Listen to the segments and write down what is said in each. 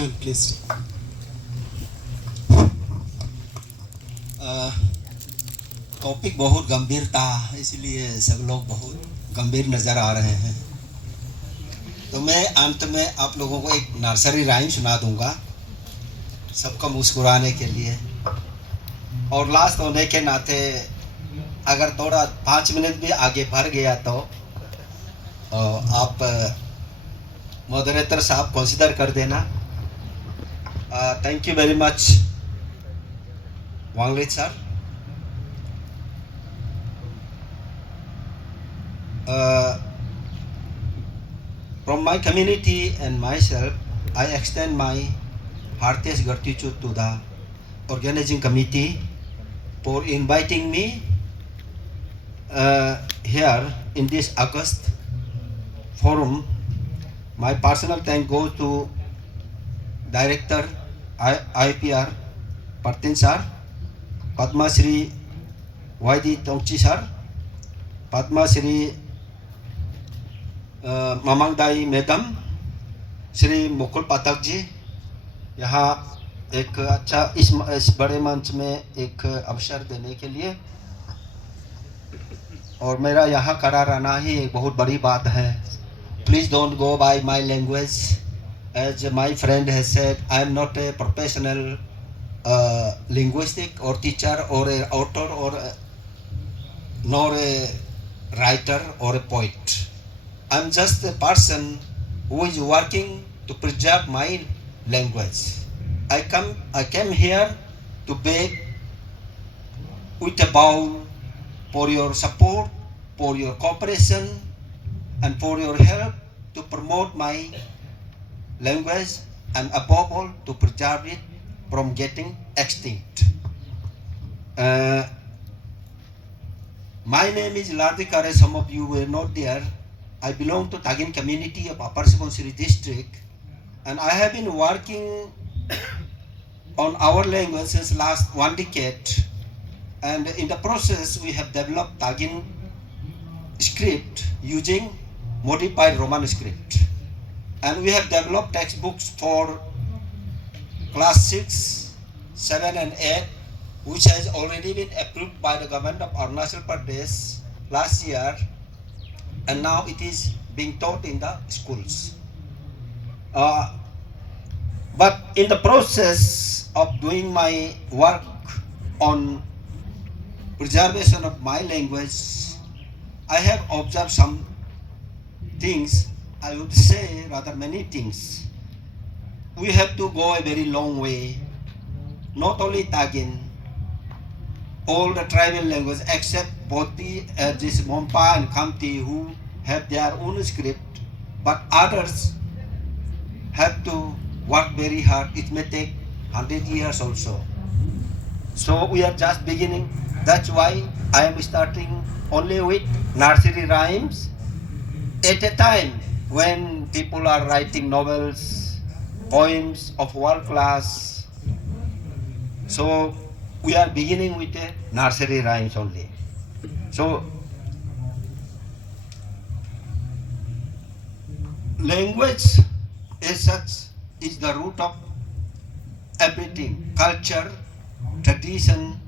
turn, please. Topic बहुत गंभीर था, इसलिए सब लोग बहुत गंभीर नज़र आ रहे हैं। तो मैं अंत में आप लोगों को एक नर्सरी राइम सुना दूंगा सबको मुस्कुराने के लिए, और लास्ट होने के नाते अगर थोड़ा 5 मिनट भी आगे बढ़ गया तो आप मॉडरेटर साहब कंसीडर कर देना। Thank you very much Wanglet sir. From my community and myself, I extend my heartiest gratitude to the organizing committee for inviting me here in this August forum. My personal thanks goes to Director IPR Partin sir, Padma Shri YD Tongchi sir, Padma Shri Mamangdai Madam, Shri Mukul Pathak ji, यहाँ एक अच्छा इस बड़े मंच में एक अवसर देने के लिए, और मेरा यहाँ खड़ा रहना ही एक बहुत बड़ी बात है। Please don't go by my language, as my friend has said, I am not a professional linguistic or teacher or a author or nor a writer or a poet. I'm just a person who is working to preserve my language. I came here to beg with a bow for your support, for your cooperation, and for your help to promote my language, and above all to preserve it from getting extinct. My name is Lardikare. Some of you were not there. I belong to Tagin community of Upper Subansiri district, and I have been working on our language since last 1 decade. And in the process, we have developed Tagin script using modified Roman script, and we have developed textbooks for class 6, 7, and 8, which has already been approved by the government of Arunachal Pradesh last year, and now it is being taught in the schools. But in the process of doing my work on preservation of my language, I have observed some things, I would say rather many things. We have to go a very long way, not only Tagin, all the tribal languages except Boti, this Mompa and Khamti, who have their own script, but others have to work very hard. It may take 100 years also. So we are just beginning. That's why I am starting only with nursery rhymes at a time when people are writing novels, poems of world class. So we are beginning with the nursery rhymes only. So language as such is the root of everything: culture, tradition,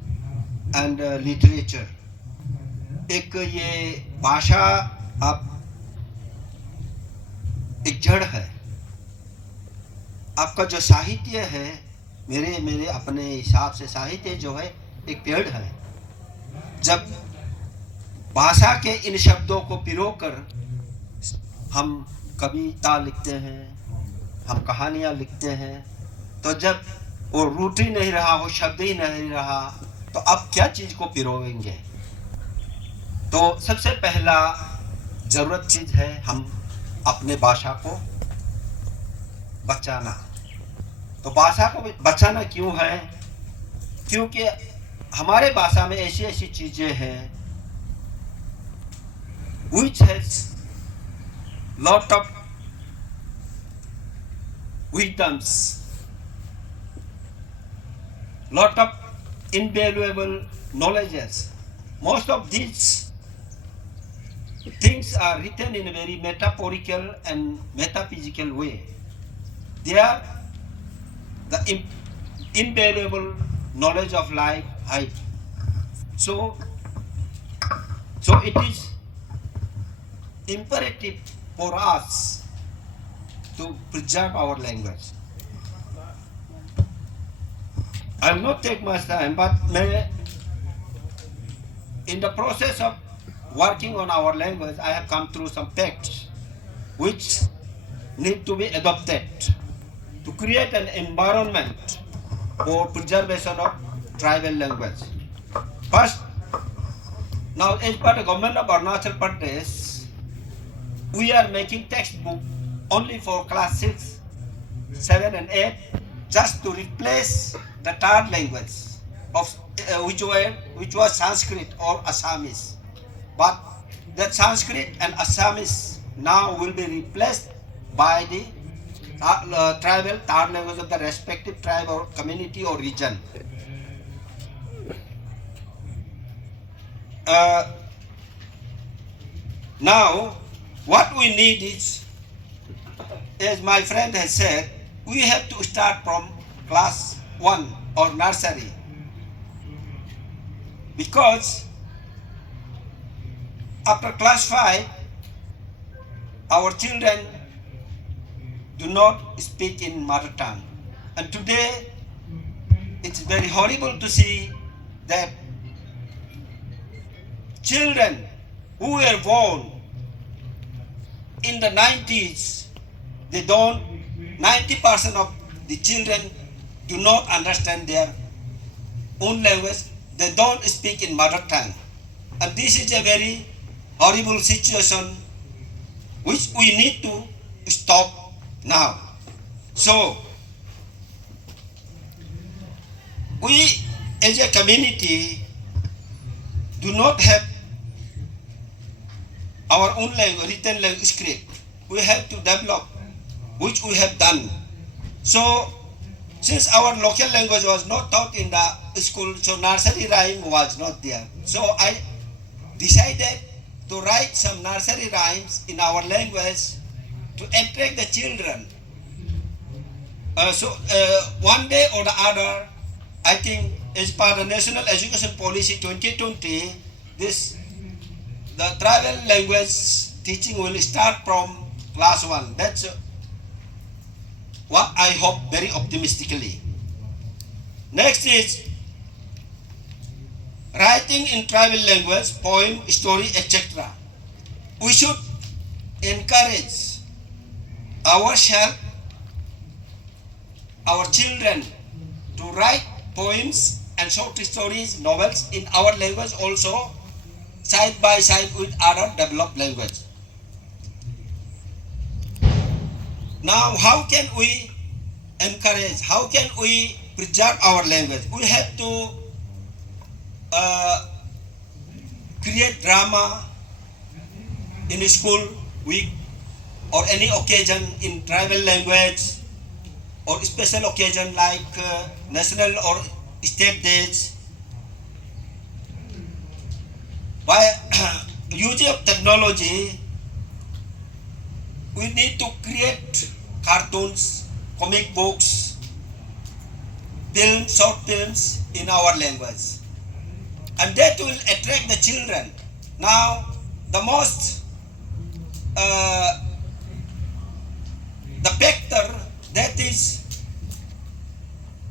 and literature. एक ये भाषा आप एक जड़ है। आपका जो साहित्य है, मेरे अपने हिसाब से साहित्य जो है एक पेड़ है। जब भाषा के इन शब्दों को पिरोकर हम कविता लिखते हैं, हम कहानियाँ लिखते हैं, तो जब वो रूट ही नहीं रहा, वो शब्द ही नहीं रहा, तो अब क्या चीज़ को पिरोएंगे? तो सबसे पहला ज़रूरत चीज़ है हम अपने भाषा को बचाना। तो भाषा को बचाना क्यों है? क्योंकि हमारे भाषा में ऐसी ऐसी चीज़ें हैं which has lot of wisdoms, lot of invaluable knowledges. Most of these things are written in a very metaphorical and metaphysical way. They are the invaluable knowledge of life hide. So, so it is imperative for us to preserve our language. I will not take much time, but in the process of working on our language, I have come through some facts which need to be adopted to create an environment for preservation of tribal language. First, now as per the government of Arunachal Pradesh, we are making textbook only for class 6, 7 and 8 just to replace the third language of which was Sanskrit or Assamese. But that Sanskrit and Assamese now will be replaced by the tribal third language of the respective tribe or community or region. Now, what we need is, as my friend has said, we have to start from class 1 or nursery, because after class 5, our children do not speak in mother tongue. And today, it's very horrible to see that children who were born in the 90s, 90% of the children do not understand their own language. They don't speak in mother tongue. And this is a very horrible situation which we need to stop now. So, we as a community do not have our own language, written language script. We have to develop, which we have done. So, since our local language was not taught in the school, so nursery rhyme was not there. So I decided to write some nursery rhymes in our language to attract the children. One day or the other, I think as per the National Education Policy 2020, the tribal language teaching will start from class 1. That's what I hope very optimistically. Next is writing in tribal language, poem, story, etc. We should encourage ourselves, our children, to write poems and short stories, novels in our language also, side by side with other developed language. Now, how can we encourage, how can we preserve our language? We have to create drama in a school week or any occasion in tribal language, or special occasion like national or state days. By using of technology, we need to create cartoons, comic books, films, short films in our language. And that will attract the children. Now, the most, the factor that is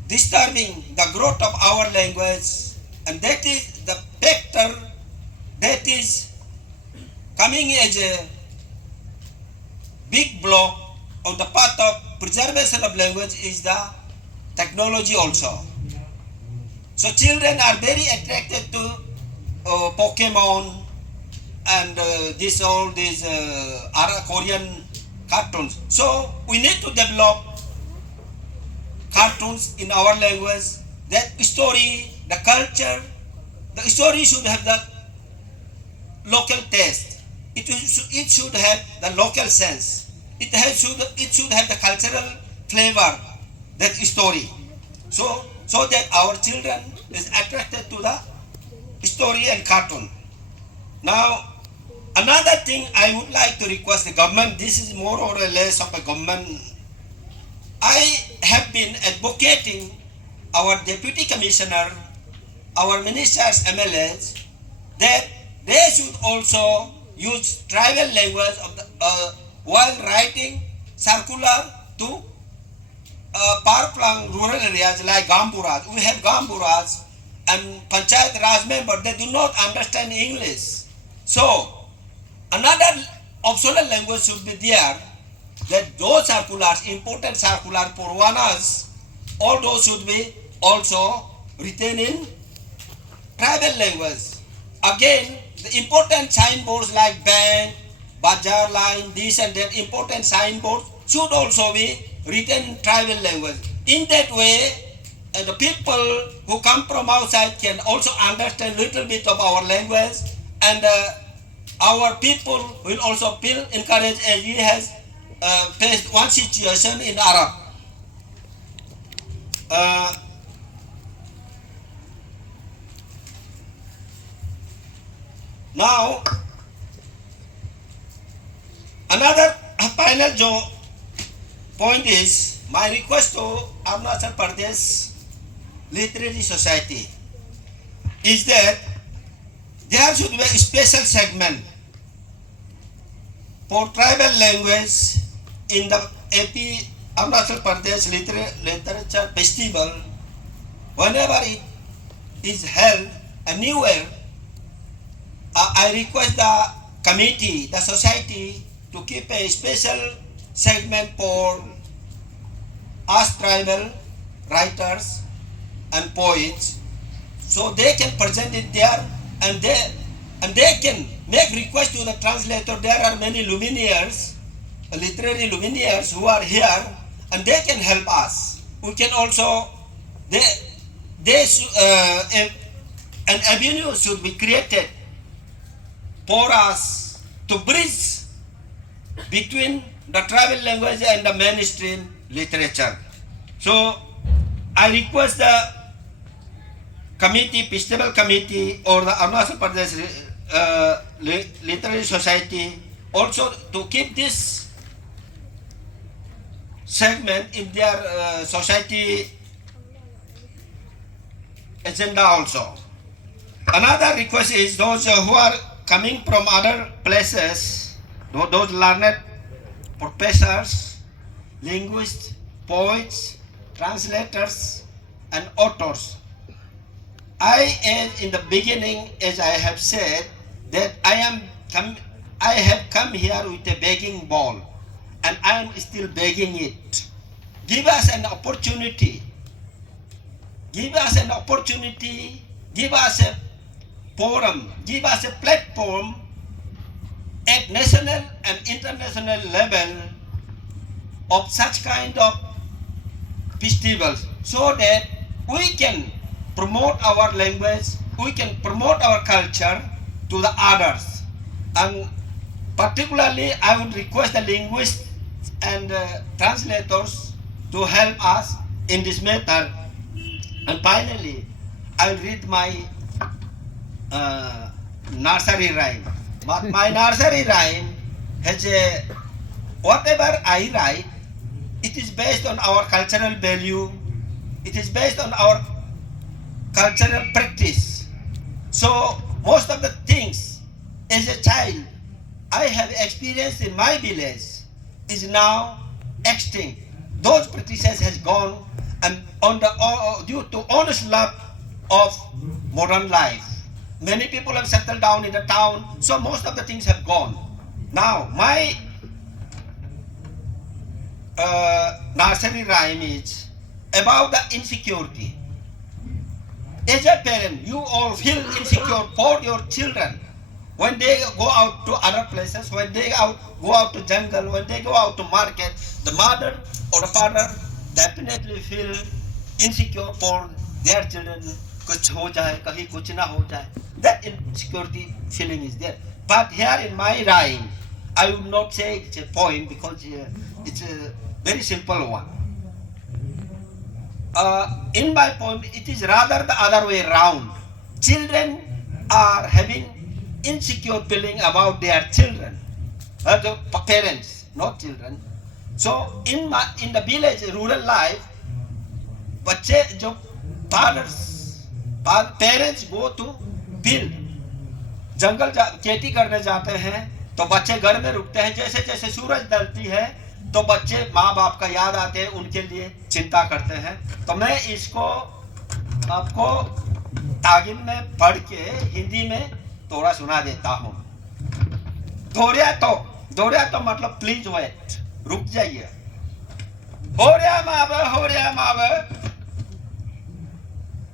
disturbing the growth of our language, and that is the factor that is coming as a big block on the path of preservation of language, is the technology also. So children are very attracted to Pokemon and all these Korean cartoons. So we need to develop cartoons in our language. That story, the culture, the story should have the local taste. It should have the local sense. It should have the cultural flavor, that story. So that our children is attracted to the story and cartoon. Now, another thing I would like to request the government, this is more or less of a government I have been advocating our deputy commissioner, our ministers, MLAs, that they should also use tribal language of while writing circular to far-flung rural areas like Gamburas. We have Gamburas and Panchayat Raj members, they do not understand English. So, another optional language should be there, that those circulars, important circular Purvanas, all those should be also written in tribal language. Again, the important signboards like bank, bazaar line, this and that, important signboards should also be written in tribal language. In that way, the people who come from outside can also understand little bit of our language, and our people will also feel encouraged, as he has faced one situation in Arab. Now, another final point is my request to Arunachal Pradesh Literary Society is that there should be a special segment for tribal language in the AP Arunachal Pradesh Literature Festival. Whenever it is held anywhere, I request the committee, the society, to keep a special segment for us tribal writers and poets, so they can present it there, and they can make request to the translator. There are many luminaires, literary luminaires who are here, and they can help us. We can also, an avenue should be created for us to bridge between the tribal language and the mainstream literature. So I request the committee, festival committee, or the Arunachal Pradesh Literary Society also to keep this segment in their society agenda also. Another request is those who are coming from other places, those learned professors, linguists, poets, translators, and authors. In the beginning, as I have said, that I have come here with a begging bowl, and I am still begging it. Give us an opportunity. Give us an opportunity. Give us a forum. Give us a platform at national and international level of such kind of festivals, so that we can promote our language, we can promote our culture to the others. And particularly, I would request the linguists and translators to help us in this matter. And finally, I'll read my nursery rhyme. But my nursery rhyme has a, whatever I write, it is based on our cultural value, it is based on our cultural practice. So most of the things as a child I have experienced in my village is now extinct. Those practices has gone, and due to honest love of modern life, many people have settled down in the town, so most of the things have gone. Now my nursery rhyme is about the insecurity. As a parent, you all feel insecure for your children when they go out to other places, when they go out to jungle, when they go out to market. The mother or the father definitely feel insecure for their children. कुछ हो जाए, कहीं कुछ ना हो जाए. That insecurity feeling is there. But here in my rhyme, I would not say it's a poem, because it's a very simple one. In my poem, it is rather the other way around. Children are having insecure feeling about their children. The parents, not children. So in the village rural life, बच्चे जो parents go to field, जंगल खेती करने जाते हैं तो बच्चे घर में रुकते हैं। जैसे जैसे सूरज ढलती है तो बच्चे माँ बाप का याद आते हैं, उनके लिए चिंता करते हैं। तो मैं इसको आपको तागिन में पढ़ के हिंदी में थोड़ा सुना देता हूँ। दोरिया तो मतलब प्लीज वेट, रुक जाइए। होरिया मावे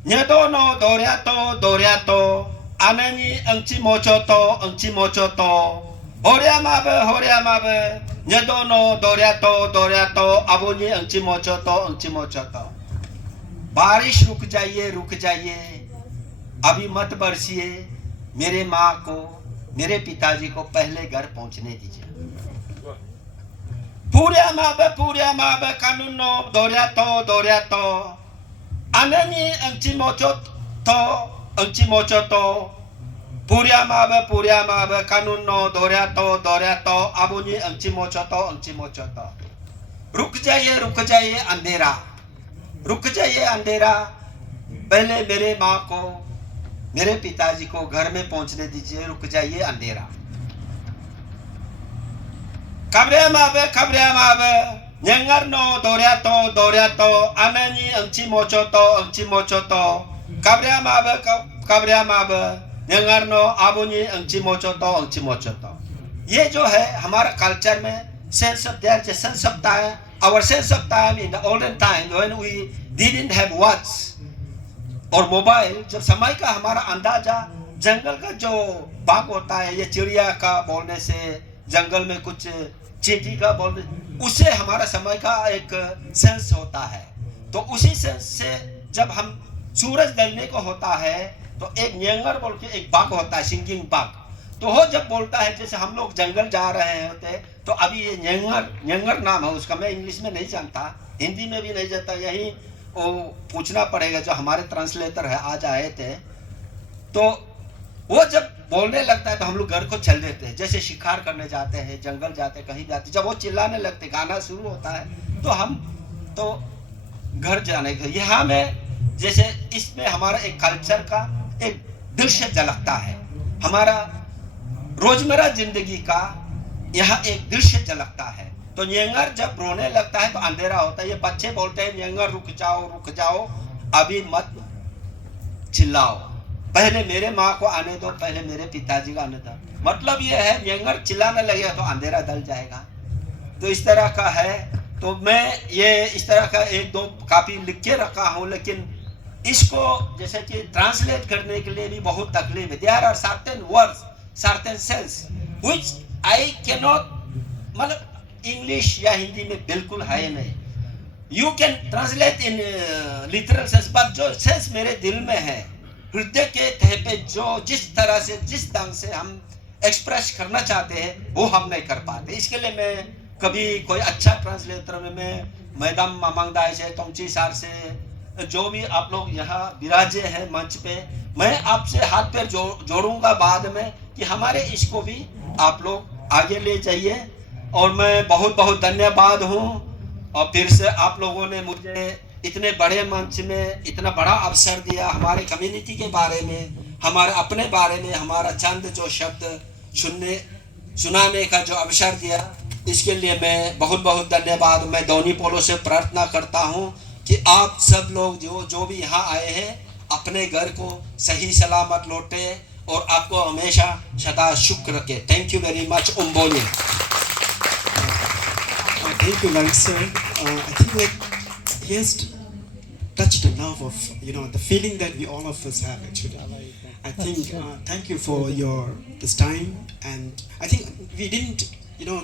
न्यदोनो दोरिया तो आनेनी अंची मोचो तो होरिया मावे न्यदोनो दोरिया तो अबोनी अंची मोचो तो। बारिश रुक जाइए, अभी मत बरसिए, मेरे माँ को, मेरे पिताजी को पहले घर पहुंचने दीजिए। पूरे मावे कानूनो दोरिया तो अननी अंची मोचो तो पूरे मावे कानूनो दोरिया तो अबुनी अंची मोचो तो। रुक जाइए अंधेरा, पहले मेरे माँ को, मेरे पिताजी को घर में पहुंचने दीजिए, रुक जाइए अंधेरा। खबरे मावे नेंगर नो दोरिया तो अननी अंची मोचो तो खबरे मावे नेंगर नो अबुनी अंची मोचो तो। ये जो है हमारा कल्चर में sense of there is a sense of time. Our sense of time in the olden time when we didn't have watch और मोबाइल, जब समय का हमारा अंदाजा जंगल का जो बाग होता है, ये चिड़िया का बोलने से, जंगल में कुछ चींटी का बोलने, उससे हमारा समय का एक सेंस होता है। तो उसी सेंस से जब हम सूरज ढलने को होता है तो एक न्यंगर बोल के एक बाग होता है, सिंगिंग बाग, तो वो जब बोलता है, जैसे हम लोग जंगल जा रहे होते, तो अभी ये न्यंगर नाम है उसका, मैं इंग्लिश में नहीं जानता, हिंदी में भी नहीं जानता, यही वो पूछना पड़ेगा जो हमारे ट्रांसलेटर है आज आए थे। तो वो जब बोलने लगता है तो हम लोग घर को चल देते हैं, जैसे शिकार करने जाते हैं, जंगल जाते, कहीं जाते, जब वो चिल्लाने लगते, गाना शुरू होता है तो हम तो घर जाने के यहाँ में, जैसे इसमें हमारा एक कल्चर का एक दृश्य झलकता है, हमारा रोजमर्रा जिंदगी का यहाँ एक दृश्य झलकता है। तो न्यंगर जब रोने लगता है तो अंधेरा होता है, ये बच्चे बोलते हैं न्यंगर रुक जाओ, अभी मत चिल्लाओ, पहले मेरे माँ को आने दो, पहले मेरे पिताजी को आने दो। मतलब ये है न्यंगर चिल्लाने लगेगा तो अंधेरा ढल जाएगा। तो इस तरह का है। तो मैं ये इस तरह का एक दो कापी लिख के रखा हूँ, लेकिन इसको जैसे कि ट्रांसलेट करने के लिए भी बहुत तकलीफ है। There are certain words, certain sense which I can not, मतलब इंग्लिश या हिंदी में बिल्कुल है नहीं। You can translate in literal sense, but जो सेंस मेरे दिल में है, हृदय के तह पे जो जिस तरह से, जिस ढंग से हम एक्सप्रेस करना चाहते हैं वो हम नहीं कर पाते। इसके लिए मैं कभी कोई अच्छा ट्रांसलेटर में मैं मैडम मामंगदाई से, तोमची सार से, जो भी आप लोग यहाँ विराजे हैं मंच पे, मैं आपसे हाथ पैर जोड़ूंगा बाद में कि हमारे इसको भी आप लोग आगे ले जाइए। और मैं बहुत बहुत धन्यवाद हूँ। और फिर से आप लोगों ने मुझे इतने बड़े मंच में इतना बड़ा अवसर दिया, हमारे कम्युनिटी के बारे में, हमारे अपने बारे में, हमारा चंद जो शब्द सुनाने का जो अवसर दिया, इसके लिए मैं बहुत बहुत धन्यवाद। मैं दोनी पोलो से प्रार्थना करता हूँ कि आप सब लोग जो भी यहाँ आए हैं अपने घर को सही सलामत लौटे और आपको हमेशा सदा शुक्र रखे। Thank you very much. उम्बोनी। Thank you, Malik sir. I think like he has touched the nerve of the feeling that we all of us have actually. I think thank you for this time, and I think we didn't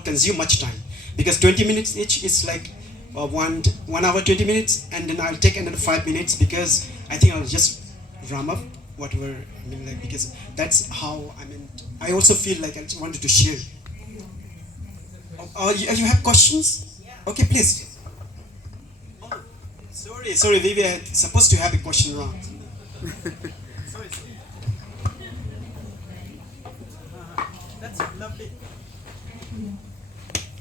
consume much time because 20 minutes each is like 1 hour 20 minutes, and then I'll take another 5 minutes because I think I'll just ram up whatever because that's how I also feel like I just wanted to share. You have questions? Okay, please. Oh, sorry, we were supposed to have a question round. Sorry. That's lovely.